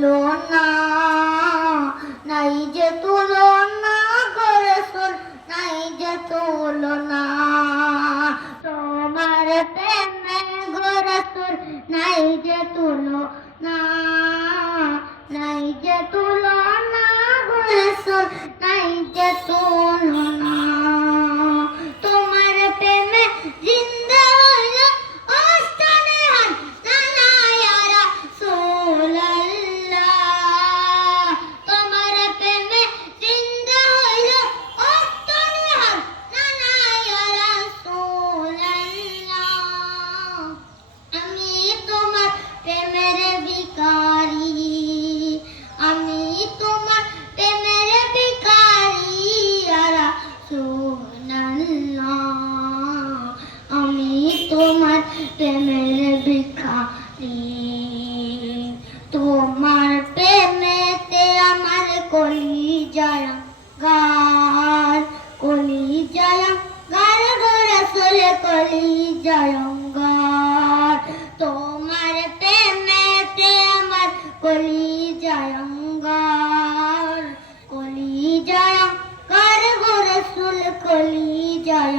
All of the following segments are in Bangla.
তুলনা নাই যে তুলনা রসুল নাই যে তুলনা। তোমার প্রেমে রসুল নাই যে তুলনা। তোমার প্রেমের ভিখারি। তোমার প্রেমেতে আমার কলি যায় গার কলি যায় গার গোরা সোলে কলি যায় গার তোমার প্রেমেতে আমার কলি যায় গার কলি যায় গার গোরা সোল কলি যায়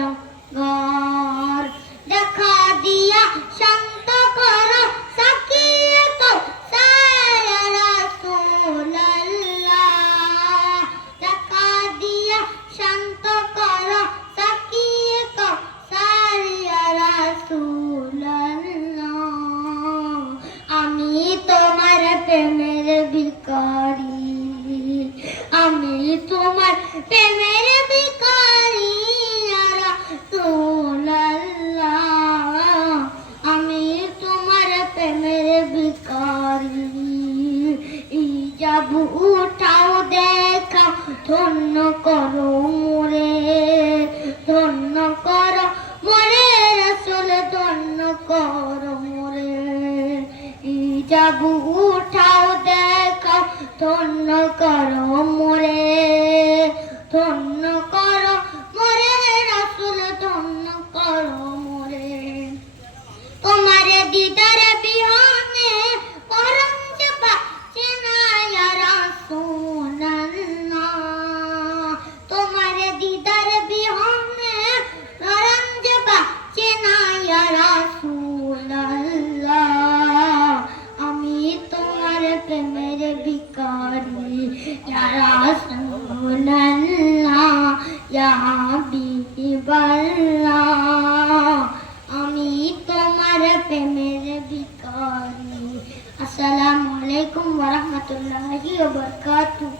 ভিখারি, আমি তোমার প্রেমের রাসূলুল্লাহ আমি তোমার প্রেমের ভিখারি। ইজাব উঠাও দেখাও ধন্য করো মোরে, ধন্য করো মোরে, রসুল ধন্য করো মোরে। দেখাও ধন্য কর মোরে ধন্য কর মোরে রসুল ধন্য কর মোরে। তোমার দিদার या বিবল্লা আমি তোমার প্রেমের বিকারি আসসালামু আলাইকুম ওয়া রাহমাতুল্লাহি ওয়া বারাকাতুহু